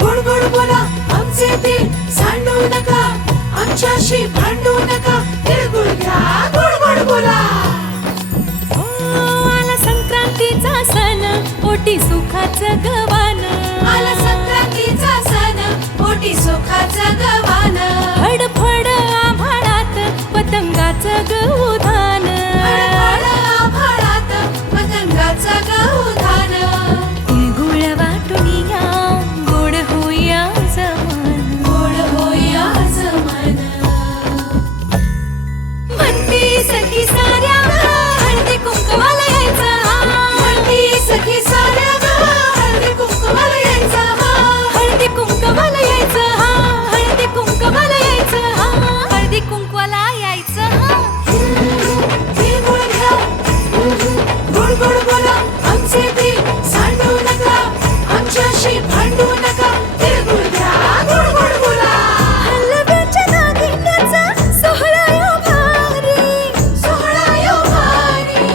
गोड गोड बोला आमचे दिल सांडू नका, आमच्याशी भांडू नका, तिळगुळ घ्या गोड गोड बोला. आला संक्रांतीचा सण, ओटी सुखाचं गवान. आला संक्रांतीचा सण, ओटी सुखाचं गवान. फडफड आभाळात पतंगाचं गवधान. फडफड आभाळात पतंगाचं गवधान. तिळगुळ वाटून या, गोड होया जमान. गोड होया जमान. म्हणती सखी साऱ्या हळदी कुंकवाला यायचं. म्हणती सखी साऱ्या ग, हळदी कुंकवाला यायचं. हळदी कुंकवाला यायचं. हळदी कुंकवाला यायचं. हळदी कुंकवाला यायचं. तिळगुळ घ्या गोड गोड बोला आमचे दिल सांडू नका, आमच्याशी भांडू नका, तिळगुळ घ्या गोड गोड बोला. हलव्याच्या दागिन्याचा सोहळा यो भारी. सोहळा यो भारी.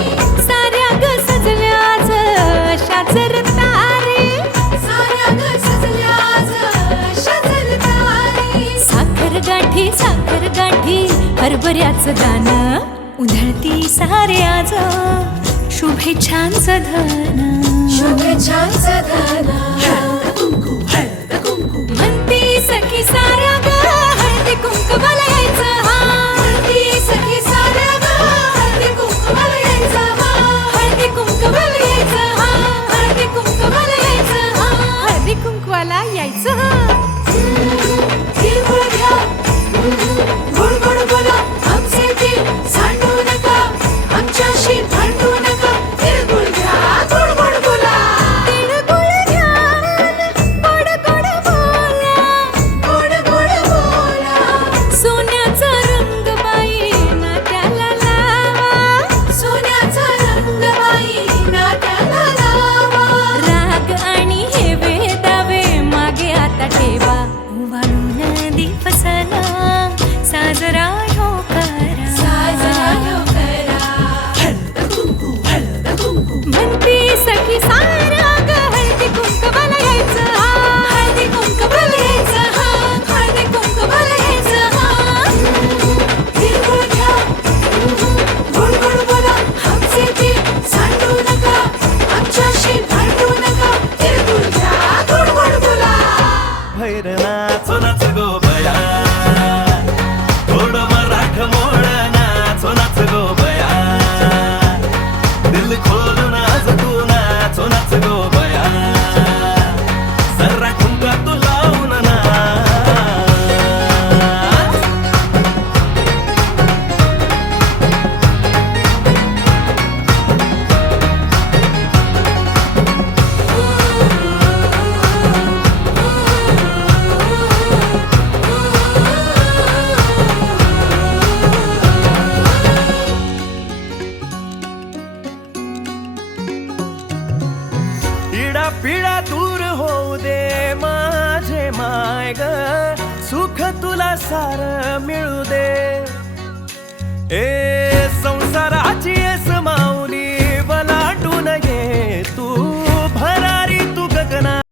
साऱ्या ग सजल्या आज अशा जर तारे. साऱ्या ग सजल्या आज अशा जलतारी. साखर गाठी हरभऱ्याचं दान. उधळती सारे आज शुभेच्छांचं धन. शुभेच्छांचं धन. हळद कुंकू. म्हणती सखी साऱ्या ग हळदी कुंकवाला यायचं. म्हणती सखी साऱ्या ग, हळदी कुंकवाला यायचं. हळदी कुंकवाला यायचं. हळदी कुंकवाला यायचं. हळदी कुंकवाला यायचं. तिळगुळ घ्या गोड गोड बोला आमचे दिल सांडू नका, आमच्याशी भांडू नका, तिळगुळ घ्या गोड गोड बोला. तिळगुळ घ्या गोड गोड बोला. गोड गोड बोला. सोन्याचा रंग बाई नात्याला लावा. सोन्याचा रंग बाई नात्याला लावा. राग आणि हे वेदावे मागे आता ठेवा. वाळून दिवसाला साजरा हो करा. साजरा ह्यो करा. हळद कुंकू. म्हणती सखी साऱ्या ग हळदी कुंकवाला यायचं. हळदी कुंकवाला यायचं. हळदी कुंकवाला यायचं. तिळगुळ घ्या गोड गोड बोला आमचे दिल सांडू नका, आमच्याशी भांडू नका, तिळगुळ घ्या गोड गोड बोला. भैर नाचो नाच गो बया, थोडं मराठ मोळ नाचो नाच गो बया, दिल खोलून आज तू नाचो नाच गो बया, सर्रा ठुमका तू लावून नाच. इडा पिडा दूर होऊ दे माझे माय ग, सुख तुला सार मिळू दे.